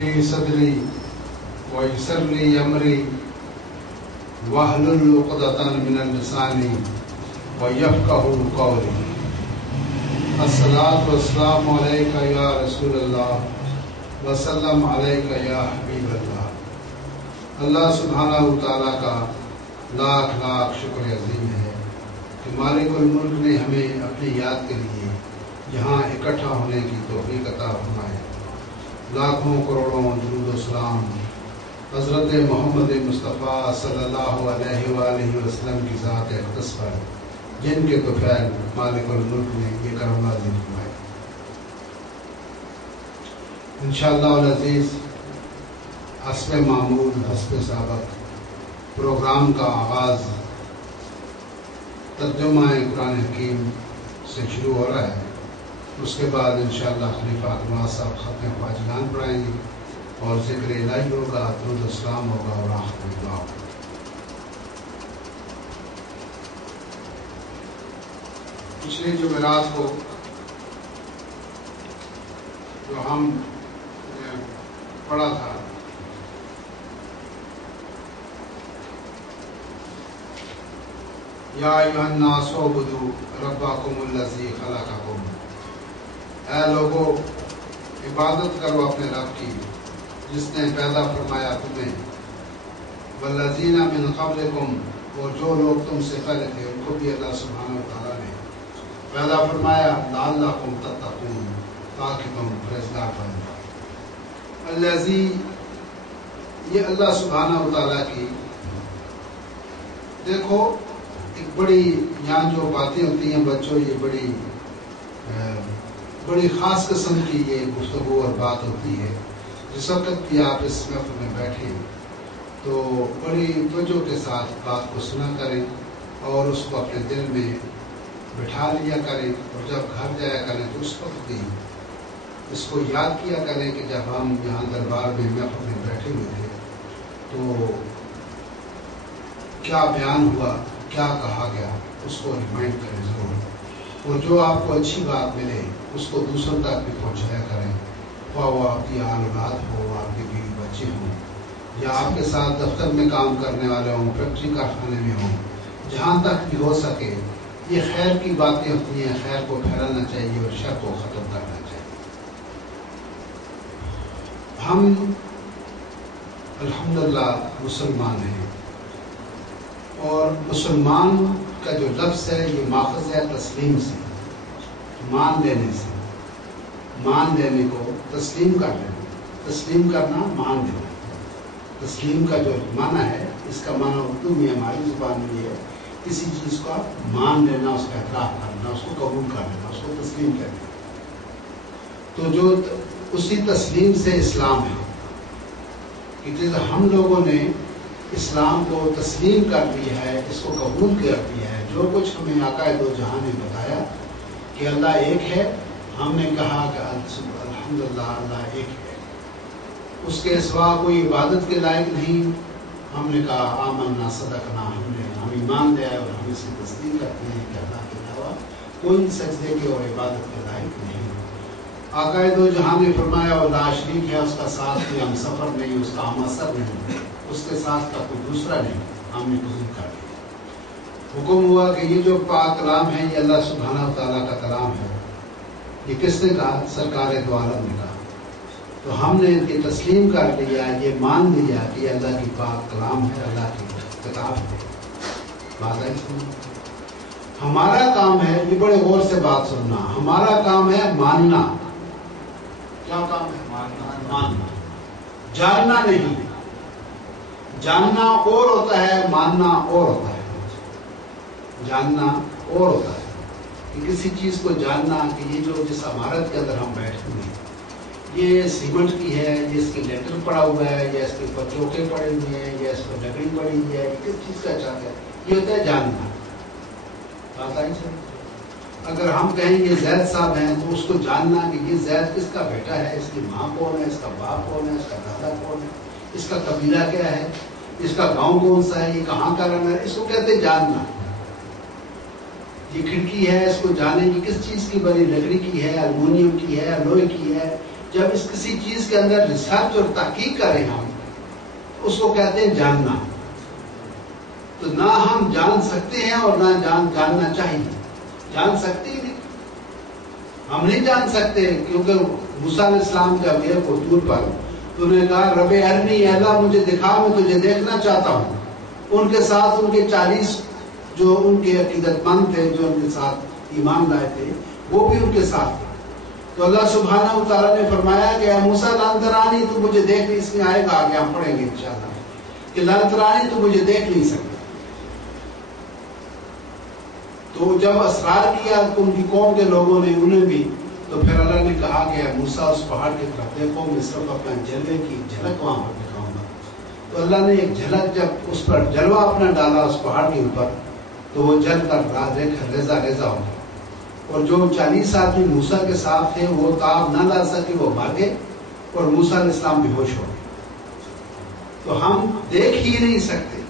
صدری ویسر لی امری واحلل عقدۃ من اللسان ویفقهوا قولی۔ الصلاۃ والسلام علیک یا رسول اللہ وسلم علیک یا حبیب اللہ۔ اللہ سبحانہ و تعالیٰ کا لاکھ لاکھ شکر عظیم ہے کہ مالک الملک نے ہمیں اپنی یاد کے لیے یہاں اکٹھا ہونے کی توفیق عطا فرمائے۔ لاکھوں کروڑوں درود و سلام حضرت محمد مصطفیٰ صلی اللہ علیہ وآلہ وسلم کی ذات اقدس پر، جن کے طفیل مالک الملک نے یہ کرم نازل فرمائے۔ انشاءاللہ العزیز حسب معمول حسب سابق پروگرام کا آغاز ترجمہ قرآن حکیم سے شروع ہو رہا ہے۔ اس کے بعد انشاءاللہ خلیفہ اکمل صاحب ختم واجبان پڑھائیں گے اور ذکر الہی ہوگا، درود السلام ہوگا اور آخر دعا ہوگا۔ پچھلی جمعرات کو جو ہم پڑھا تھا یا ایھا الناس اعبدوا ربکم الذی خلقکم، اے لوگو عبادت کرو اپنے رب کی جس نے پیدا فرمایا تمہیں، والذین من قبلکم، اور جو لوگ تم سے پہلے تھے ان کو بھی اللہ سبحانہ و تعالیٰ نے پیدا فرمایا، لعلکم تتقون، تاکہ تم پرہیزگار بن جاؤ۔ الذی، یہ اللہ سبحانہ و تعالیٰ کی، دیکھو ایک بڑی یہاں جو باتیں ہوتی ہیں بچوں، یہ بڑی خاص قسم کی یہ گفتگو اور بات ہوتی ہے۔ جس وقت بھی آپ اس محفل میں بیٹھیں تو بڑی توجہ کے ساتھ بات کو سنا کریں اور اس کو اپنے دل میں بٹھا لیا کریں، اور جب گھر جایا کریں تو اس وقت بھی اس کو یاد کیا کریں کہ جب ہم یہاں دربار میں محفل میں بیٹھے ہوئے تھے تو کیا بیان ہوا، کیا کہا گیا، اس کو ریمائنڈ کریں ضرور، اور جو آپ کو اچھی بات ملے اس کو دوسروں تک بھی پہنچایا کریں، خواہ وہ آپ کی اولاد ہو، آپ کے بیوی بچے ہوں، یا آپ کے ساتھ دفتر میں کام کرنے والے ہوں، فیکٹری کارخانے میں ہوں، جہاں تک بھی ہو سکے یہ خیر کی باتیں ہوتی ہیں، خیر کو پھیلانا چاہیے اور شر کو ختم کرنا چاہیے۔ ہم الحمدللہ مسلمان ہیں، اور مسلمان کا جو لفظ ہے یہ ماخذ ہے تسلیم سے، مان لینے سے، مان لینے کو تسلیم کر لینا، تسلیم کرنا مان لینا۔ تسلیم کا جو معنی ہے، اس کا معنی اردو میں ہماری زبان میں ہے کسی چیز کا مان لینا، اس کا اعتراف کرنا، اس کو قبول کر لینا، اس کو تسلیم کرنا۔ تو جو اسی تسلیم سے اسلام ہے کہ جیسے ہم لوگوں نے اسلام کو تسلیم کر لیا ہے، اس کو قبول کر لیا ہے، جو کچھ ہمیں آقا دو جہاں نے بتایا کہ اللہ ایک ہے، ہم نے کہا کہ الحمدللہ اللہ ایک ہے، اس کے سوا کوئی عبادت کے لائق نہیں۔ ہم نے کہا آمنا صدقنا، ہم ایمان لے آئے اور ہم اس کی تصدیق کرتے ہیں کہ اللہ کے علاوہ کوئی سجدے کے اور عبادت کے لائق نہیں۔ آقا دو جہاں نے فرمایا اور لا شریک ہے، اس کا ساتھ کوئی ہم سفر نہیں، اس کا ہم اثر نہیں، اس کے ساتھ کا کوئی دوسرا نہیں، ہم نے قبول کر لیا۔ حکم ہوا کہ یہ جو پاک کلام ہے یہ اللہ سبحانہ و تعالیٰ کا کلام ہے۔ یہ کس نے کہا؟ سرکار دو عالم نے کہا۔ تو ہم نے یہ تسلیم کر لیا، یہ مان لیا کہ یہ اللہ کی پاک کلام ہے، اللہ کی کتاب ہے۔ بات ہے ہمارا کام ہے، یہ بڑے غور سے بات سننا، ہمارا کام ہے ماننا۔ کیا کام ہے؟ ماننا، جاننا نہیں۔ جاننا اور ہوتا ہے، ماننا اور ہوتا ہے۔ جاننا اور ہوتا ہے کہ کسی چیز کو جاننا کہ یہ جو جس عمارت کے اندر ہم بیٹھے ہوئے ہیں یہ سیمنٹ کی ہے، یہ اس کی لیٹر پڑا ہوا ہے، یا اس کے اوپر چوکے پڑے ہوئے ہیں، یا اس پر لکڑی پڑی ہوئی ہے، یہ کس چیز کا چھت ہے، یہ ہوتا ہے جاننا۔ اگر ہم کہیں یہ زید صاحب ہیں تو اس کو جاننا کہ یہ زید کس کا بیٹا ہے، اس کی ماں کون ہے، اس کا باپ کون ہے، اس کا دادا کون ہے، اس کا قبیلہ کیا ہے، اس کا گاؤں کون سا ہے، یہ کہاں کا رہنا ہے، اس کو کہتے ہیں جاننا۔ یہ کھڑکی ہے، اس کو جانے کی کس چیز کی بنی، لکڑی کی ہے، الومینیم کی ہے، لوہے کی ہے، جب اس کسی چیز کے اندر ریسرچ اور تحقیق کریں ہم، اس کو کہتے ہیں جاننا. تو نہ ہم جان سکتے ہیں اور نہ جاننا چاہیے. جان سکتے ہی نہیں، ہم نہیں جان سکتے. کیونکہ موسیٰ علیہ السلام جب گئے طور پر تو انہوں نے کہا رب ارنی، اللہ مجھے دکھا، میں تجھے دیکھنا چاہتا ہوں. ان کے ساتھ ان کے 40 جو ان کے عقیدت مند تھے، جو ان کے ساتھ ایمان لائے تھے، وہ بھی ان کے ساتھ تھے. تو اللہ سبحانہ و تعالیٰ نے فرمایا کہ اے موسیٰ لن ترانی، تو مجھے دیکھ نہیں. اس میں آئے گا آگے ہم پڑھیں گے انشاءاللہ کہ لن ترانی تو مجھے دیکھ نہیں سکتے. تو جب اصرار کیا ان کی قوم کے لوگوں نے، انہیں بھی، تو پھر اللہ نے کہا کہ اے موسیٰ اس پہاڑ کی طرف دیکھو، میں صرف اپنا جلوے کی جھلک وہاں پر دکھاؤں گا. تو اللہ نے ایک جھلک جب اس پر جلوہ اپنا ڈالا اس پہاڑ کے اوپر، تو وہ جل کر ریزہ ریزہ ہو گیا. اور جو 40 آدمی موسیٰ کے ساتھ تھے وہ تاب نہ لا سکے، وہ بھاگے اور موسیٰ علیہ السلام بے ہوش ہو گئے. تو ہم دیکھ ہی نہیں سکتے،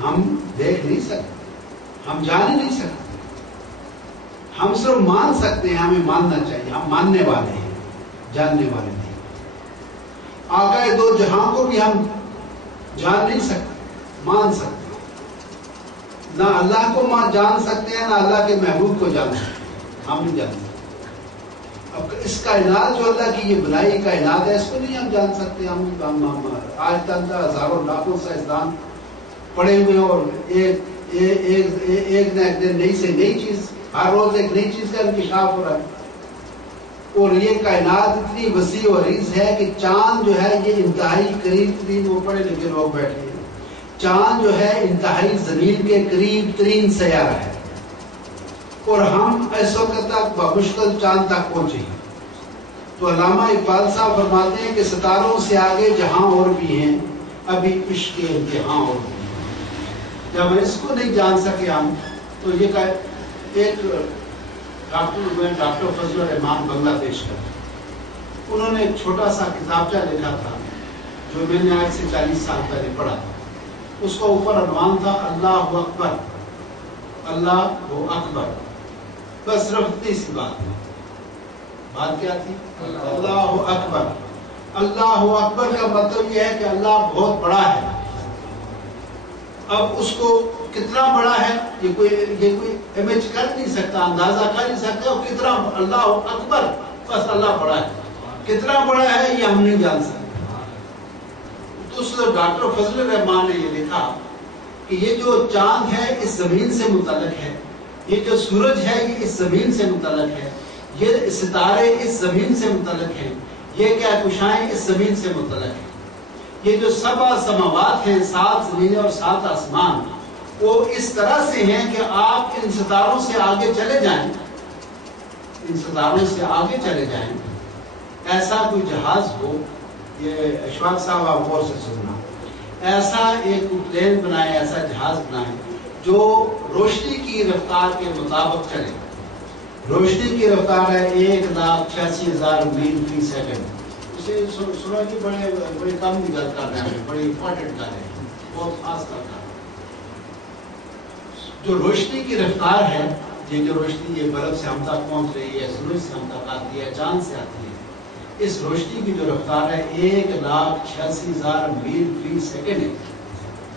ہم دیکھ نہیں سکتے، ہم جان ہی نہیں سکتے. ہم صرف مان سکتے ہیں، ہمیں ماننا چاہیے. ہم ماننے والے ہیں، جاننے والے نہیں. آقائے دو جہاں کو بھی ہم جان نہیں سکتے، مان سکتے. نہ اللہ کو جان سکتے ہیں، نہ اللہ کے محبوب کو جان سکتے ہیں. ہم نہیں جان سکتے. اب اس کائنات جو اللہ کی یہ بنائی کائنات ہے، اس کو نہیں ہم جان سکتے. ہم آج تک ہزاروں لاکھوں سائنسدان پڑے ہوئے ہیں، اور ایک نہ ایک دن نئی سے نئی چیز، ہر روز ایک نئی چیز کا انکشاف ہو رہا ہے. اور یہ کائنات اتنی وسیع و عریض ہے کہ چاند جو ہے یہ انتہائی قریب ترین، وہ پڑھے لکھے لوگ بیٹھے ہیں، چاند جو ہے انتہائی زمین کے قریب ترین سیارہ ہے. اور ہم اس وقت تک بمشکل چاند تک پہنچے ہیں. تو علامہ اقبال صاحب فرماتے ہیں کہ ستاروں سے آگے جہاں اور بھی ہیں، ابھی عشق کے امتحان اور بھی ہیں. جب اس کو نہیں جان سکے ہم، تو یہ ایک ڈاکٹر فضل الرحمان بنگلہ دیش کا، انہوں نے ایک چھوٹا سا کتابچہ لکھا تھا جو میں نے آج سے 40 سال پہلے پڑھا تھا. اس کا اوپر عنوان تھا اللہ اکبر، اللہ اکبر. بس صرف اتنی سی بات ہے. بات کیا تھی؟ اللہ اکبر. اللہ اکبر کا مطلب یہ ہے کہ اللہ بہت بڑا ہے. اب اس کو کتنا بڑا ہے یہ کوئی امیج کر نہیں سکتا، اندازہ کر نہیں سکتا. اور کتنا اللہ اکبر، بس اللہ بڑا ہے. کتنا بڑا ہے یہ ہم نہیں جان سکتے. تو اس ڈاکٹر فضل الرحمان نے یہ لکھا کہ یہ جو چاند ہے اس زمین سے متعلق ہے، یہ جو سورج ہے یہ اس زمین سے متعلق ہے، یہ ستارے اس زمین سے متعلق ہیں، یہ کہکشائیں اس زمین سے متعلق ہیں. یہ جو 7 سماوات ہیں، 7 زمینیں اور 7 آسمان، وہ اس طرح سے ہیں کہ آپ ان ستاروں سے آگے چلے جائیں، ان ستاروں سے آگے چلے جائیں. ایسا کوئی جہاز ہو، یہ اشفاق صاحب آپ غور سے سننا، ایسا ایک پلین بنائے، ایسا جہاز بنائے جو روشنی کی رفتار کے مطابق چلے. روشنی کی رفتار ہے 1,86,000 میل فی سیکنڈ. اسے سنا کہ بڑے کم کی گل کر رہے ہیں، بڑی امپورٹنٹ کر رہے ہیں، بہت خاص کر رہے ہیں. جو روشنی کی رفتار ہے، یہ جو روشنی یہ بلب سے ہم تک پہنچ رہی ہے، سورج سے ہم تک آتی ہے، چاند سے آتی ہے، اس روشنی کی جو رفتار ہے 1,86,000 میل فی سیکنڈ ہے.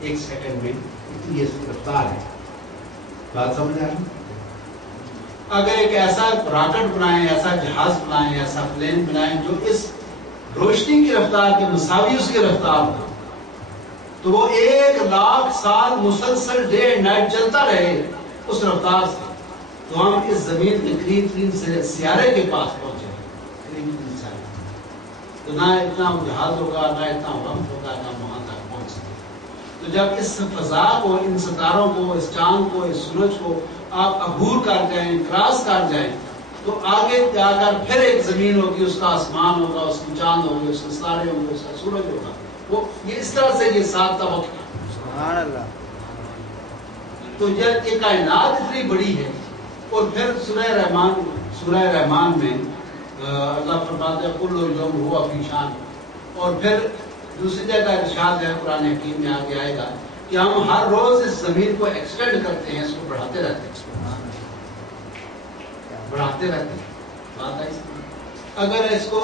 ایک سیکنڈ میں اتنی اس کی رفتار ہے. بات سمجھ آ رہی؟ اگر ایک ایسا راکٹ بنائیں، ایسا جہاز بنائیں، ایسا پلین بنائیں جو اس روشنی کی رفتار کے مساوی اس کی رفتار ہو، تو وہ 1,00,000 سال مسلسل ڈے اینڈ نائٹ چلتا رہے اس رفتار سے، تو ہم اس زمین کے قریب ترین سیارے کے پاس پہنچے. تو نہ اتنا جہاز ہوگا، نہ اتنا وقت ہوگا، نہ وہاں تک پہنچ سکے. تو جب اس فضا کو، ان ستاروں کو، اس چاند کو، اس سورج کو آپ عبور کر جائیں، کراس کر جائیں، تو آگے جا کر پھر ایک زمین ہوگی، اس کا آسمان ہوگا، اس کی چاند ہوگی، اس کے ستارے ہوں گے، اس کا سورج ہوگا. وہ یہ اس طرح سے یہ 7 طبقے. سبحان اللہ. تو یہ کائنات اتنی بڑی ہے. اور پھر سورہ رحمان میں اللہ فرماتا ہے کل یوم ہوا فی شان. اور پھر دوسری جگہ ارشاد ہے قرآن حکیم میں آگے آئے گا کہ ہم ہر روز اس زمین کو ایکسٹینڈ کرتے ہیں، اس کو بڑھاتے رہتے ہیں، بڑھاتے رہتے ہیں. بات آئی. اگر اس کو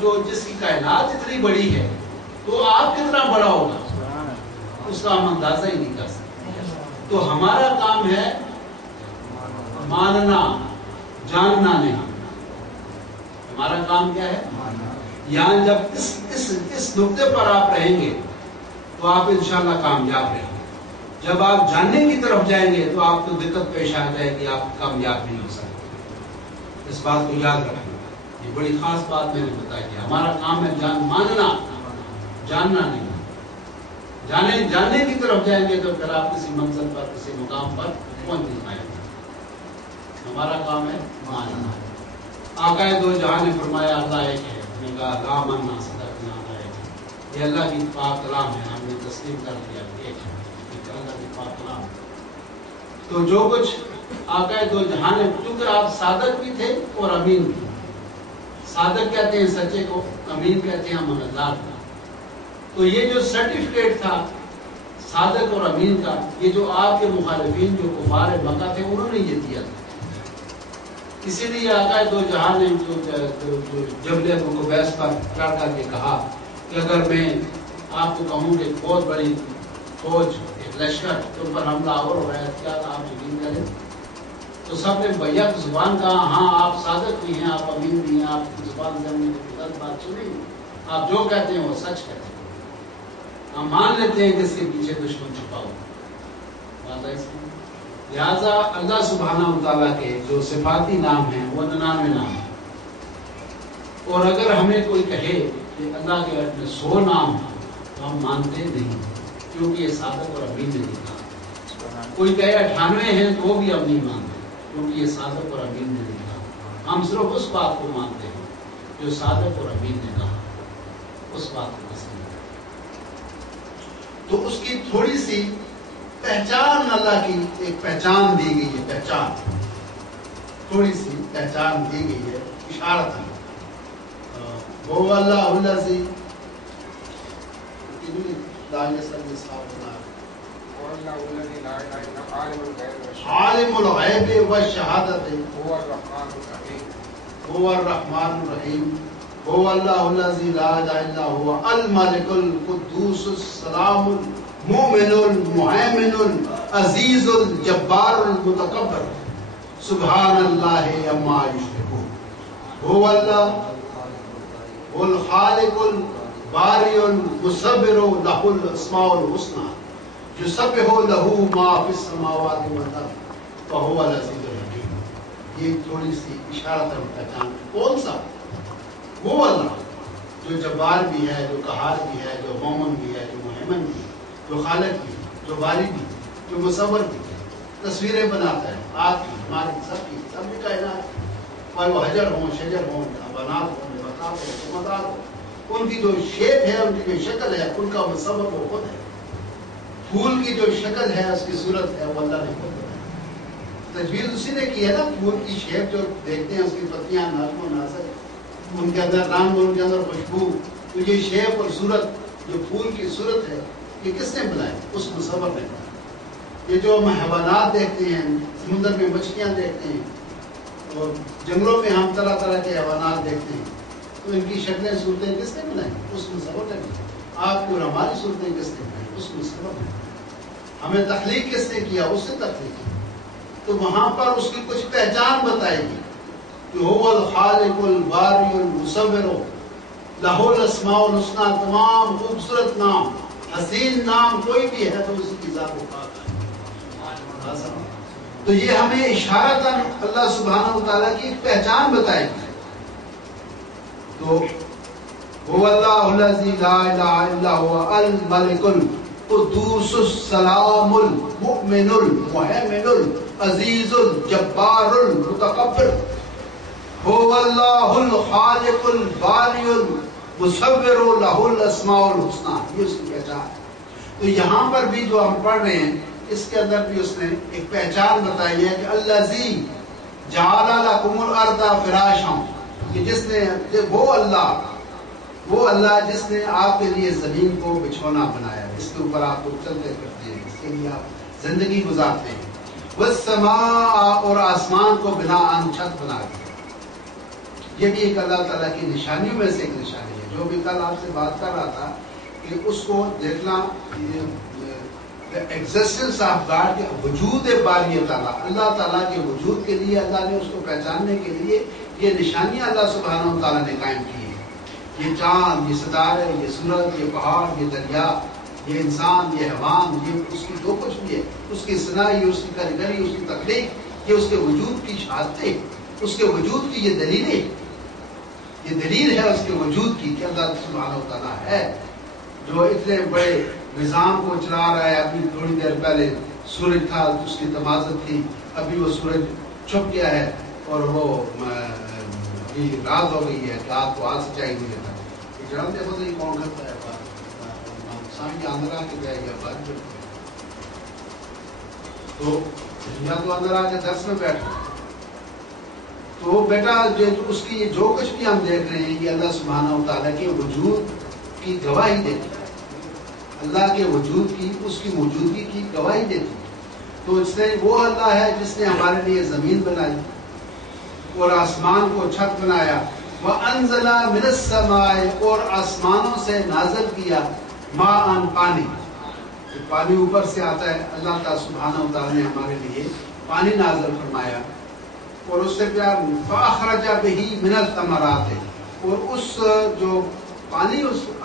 جو جس کی کائنات اتنی بڑی ہے تو آپ کتنا بڑا ہوگا اس کا ہم اندازہ ہی نہیں کر سکتے. تو ہمارا کام ہے ماننا، جاننا نہیں. ہمارا کام کیا ہے؟ یہاں جب اس نقطے پر آپ رہیں گے تو آپ انشاءاللہ کامیاب رہیں گے. جب آپ جاننے کی طرف جائیں گے تو آپ کو دقت پیش آ جائے گی، آپ کامیاب نہیں ہو سکتے. اس بات کو یاد رکھیں. یہ بڑی خاص بات میں نے بتائی ہے. ہمارا کام ہے ماننا، جاننا نہیں. جاننے کی طرف جائیں گے تو پھر آپ کسی منزل پر، کسی مقام پر پہنچ نہیں پائیں گے. ہمارا کام ہے ماننا. آقا دو جہاں نے فرمایا اللہ ایک ہے. نے کہا لا ماننا صدقنا اللہ ایک. یہ اللہ کی پاک کلام ہے، ہم نے تسلیم کر دیا ایک ہے. اللہ کی پاک کلام. تو جو کچھ آقا دو جہاں نے، کیونکہ آپ صادق بھی تھے اور امین بھی. صادق کہتے ہیں سچے کو، امین کہتے ہیں امانتدار کو. تو یہ جو سرٹیفکیٹ تھا صادق اور امین کا، یہ جو آپ کے مخالفین جو کفار مکہ تھے انہوں نے یہ دیا تھا. اسی لیے آقا دو جہاں نے جو جبل ابو قبیس پر چڑھ کر کے کہا کہ اگر میں آپ کو کہوں کہ بہت بڑی فوج، ایک لشکر تم پر حملہ آور ہو رہا ہے، کیا آپ یقین کریں؟ تو سب نے بیک زبان کہا ہاں آپ صادق بھی ہیں، آپ امین بھی ہیں، آپ کی زبان سے ہم نے غلط بات سنی، آپ جو کہتے ہیں وہ سچ کہتے ہیں. ہم مان لیتے ہیں کہ اس کے پیچھے دشمن چھپا ہوا. لہذا اللہ سبحانہ و تعالیٰ کے جو صفاتی نام ہیں وہ 99 نام ہیں. اور اگر ہمیں کوئی کہے کہ اللہ کے 100 نام ہیں تو ہم مانتے نہیں، کیونکہ یہ صادق اور امین نے کہا. کوئی کہے 98 ہیں تو وہ بھی ہم نہیں مانتے، کیونکہ یہ صادق اور امین نے کہا. ہم صرف اس بات کو مانتے ہیں جو صادق اور امین نے کہا، اس بات کو پسند ہے. تو اس کی تھوڑی سی پہچان، اللہ کی ایک پہچان دی گئی ہے. پہچان، تھوڑی سی پہچان دی گئی ہے اشارتاً. وہ اللہ الذی عالم الغیب والشہادۃ هو الرحمن الرحیم. هو اللہ الذی لا الہ الا هو الملک القدوس السلام المؤمن المہیمن العزیز الجبار المتکبر سبحان اللہ عما یشرکون. هو اللہ الخالق الباری المصور له الاسماء الحسنى یسبح له ما فی السماوات والارض وهو العزیز الحکیم. یہ تھوڑی سی اشارہ پہچان. کون سا؟ وہ اللہ جو جبار بھی ہے، جو قہار بھی ہے، جو مومن بھی ہے، جو مہیمن بھی ہے، جو خالق بھی ہے، جو باری بھی ہے، جو مصور بھی ہے، تصویریں بناتا ہے، آپ کی، ہماری، سب کی کائنات. اور وہ حجر ہوں، شجر ہوں، بنات ہوں، نباتات ہوں، سمندرات ہوں، ان کی جو شیپ ہے، ان کی جو شکل ہے، ان کا مصور وہ خود ہے. پھول کی جو شکل ہے، اس کی صورت ہے، وہ اللہ نے خود بنائی. تجویز اسی نے کی ہے نا. پھول کی شیپ جو دیکھتے ہیں، اس کی پتیاں نظم و ناصر، ان کے اندر رنگ، ان کے اندر خوشبو، تو یہ شیپ اور صورت، جو پھول کی صورت ہے، یہ کس نے بنائی؟ اس مصور نے بنائی. یہ جو ہم حیوانات دیکھتے ہیں، سمندر میں مچھلیاں دیکھتے ہیں، اور جنگلوں میں ہم طرح طرح کے حیوانات دیکھتے ہیں، تو ان کی شکلیں، صورتیں کس نے بنائی؟ اس مصور نے بنائی. آپ کی اور ہماری صورتیں کس نے بنائی؟ اس مصور نے بنائی. ہمیں تخلیق کس نے کیا؟ اس سے تخلیق کی. تو وہاں پر اس کی کچھ پہچان بتائے گی کہ هو الخالق الباری المصور لہ الاسماء الحسنى. تمام خوبصورت نام، حسین نام کوئی بھی ہے تو اس کی ذات و پاک ہے. تو یہ ہمیں اشارتاً اللہ سبحانہ و تعالیٰ کی ایک پہچان بتائے گی. تو هو اللہ الذی لا الہ الا هو الملک القدوس السلام المؤمن المہیمن العزیز الجبار المتکبر. هو اللہ الخالق الباری المصور له الاسماء الحسنى. یہ اس کی پہچان ہے. تو یہاں پر بھی جو ہم پڑھ رہے ہیں، اس کے اندر بھی اس نے ایک پہچان بتائی ہے کہ الذی جعل لکم الارض فراشا، کہ جس نے، وہ اللہ جس نے آپ کے لیے زمین کو بچھونا بنایا، اس کے اوپر آپ کو چلتے پھرتے ہیں، اس کے لیے آپ زندگی گزارتے ہیں. والسماء، اور آسمان کو بناءً چھت بنا دیا. یہ بھی ایک اللہ تعالیٰ کی نشانیوں میں سے ایک نشانی ہے. جو بھی کل آپ سے بات کر رہا تھا کہ اس کو دیکھنا ایگزسٹنس آف گاڈ کے وجود باری تعالیٰ، اللہ تعالیٰ کے وجود کے لیے اللہ نے اس کو پہچاننے کے لیے یہ نشانیاں اللہ سبحانہ و تعالیٰ نے قائم کی ہیں. یہ چاند، یہ ستارے، یہ سورج، یہ پہاڑ، یہ دریا، یہ انسان، یہ حیوان، یہ اس کی جو کچھ بھی ہے، اس کی صناعی، اس کی کاریگری، اس کی تخلیق، یہ اس کے وجود کی شہادتیں، اس کے وجود کی یہ دلیلیں، یہ دلیل ہے اس کے وجود کی کہ اللہ سبحانہ و تعالیٰ ہے جو اتنے بڑے نظام کو چلا رہا ہے. ابھی تھوڑی دیر پہلے سورج تھا، اس کی تمازت تھی، ابھی وہ سورج چھپ گیا ہے اور وہ رات ہو گئی ہے کہ آپ کو آج سچائی نہیں دیتا. یہ جان دیکھو تو یہ کون کرتا ہے سامنے اندر آ کے جائے گا بات تو یا تو اندر آ کے درس میں بیٹھو. تو بیٹا اس کی جو کچھ بھی ہم دیکھ رہے ہیں یہ اللہ سبحانہ و تعالیٰ کے وجود کی گواہی دیتی ہے، اللہ کے وجود کی، اس کی موجودگی کی گواہی دیتی ہے. تو اس نے وہ اللہ ہے جس نے ہمارے لیے زمین بنائی اور آسمان کو چھت بنایا. وَأَنزَلَ مِنَ السَّمَاءِ اور آسمانوں سے نازل کیا ماءً پانی. پانی اوپر سے آتا ہے، اللہ تعالیٰ سبحانہ و تعالیٰ نے ہمارے لیے پانی نازل فرمایا اور اس سے کیا فَأَخْرَجَ بِهِ مِنَ الثَّمَرَاتِ اور اس جو پانی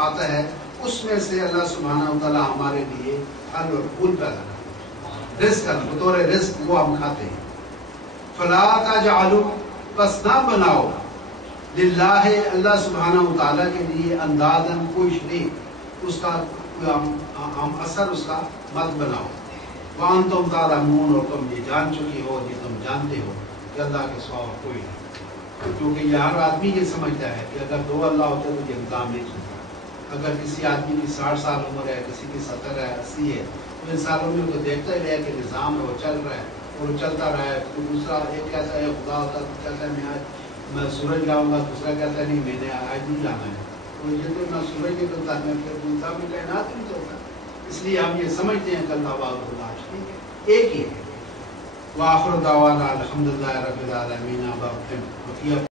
آتا ہے اس میں سے اللہ سبحانہ و تعالیٰ ہمارے لیے پھل اور پھول پیدا کرتا ہے، رزق بطور رزق وہ ہم کھاتے ہیں. فَلَا تَجْعَلُوا بس نہ بناؤ للہ اللہ سبحانہ و تعالیٰ کے لیے اندازاً کوئی شریک، اس کا ہم اثر اس کا مت بناؤ. وَأَنْتُمْ تَعْلَمُونَ اور تم یہ جان چکی ہو، یہ تم جانتے ہو کہ اللہ کے سوا کوئی نہیں. کیونکہ یہ ہر آدمی یہ سمجھتا ہے کہ اگر دو اللہ ہوتے تو یہ نظام نہیں چلتا. اگر کسی آدمی کی 60 سال عمر ہے، کسی کی 70 ہے، 80 ہے، تو ان سالوں میں تو دیکھتا ہی رہا کہ نظام ہے وہ چل رہا ہے اور وہ چلتا رہا ہے. تو دوسرا ایک کہتا ہے خدا ہوتا تو کہتا ہے میں سورج لاؤں گا، دوسرا کہتا ہے نہیں میں نے آج نہیں لانا ہے. تو یہ تو نہ سورج نکلتا ہے پھر نظام میں کائنات نہیں چلتا. اس لیے ہم یہ سمجھتے ہیں کہ اللہ واحد ایک ہی ہے. وآخر دعوانا الحمدللہ رب العالمین.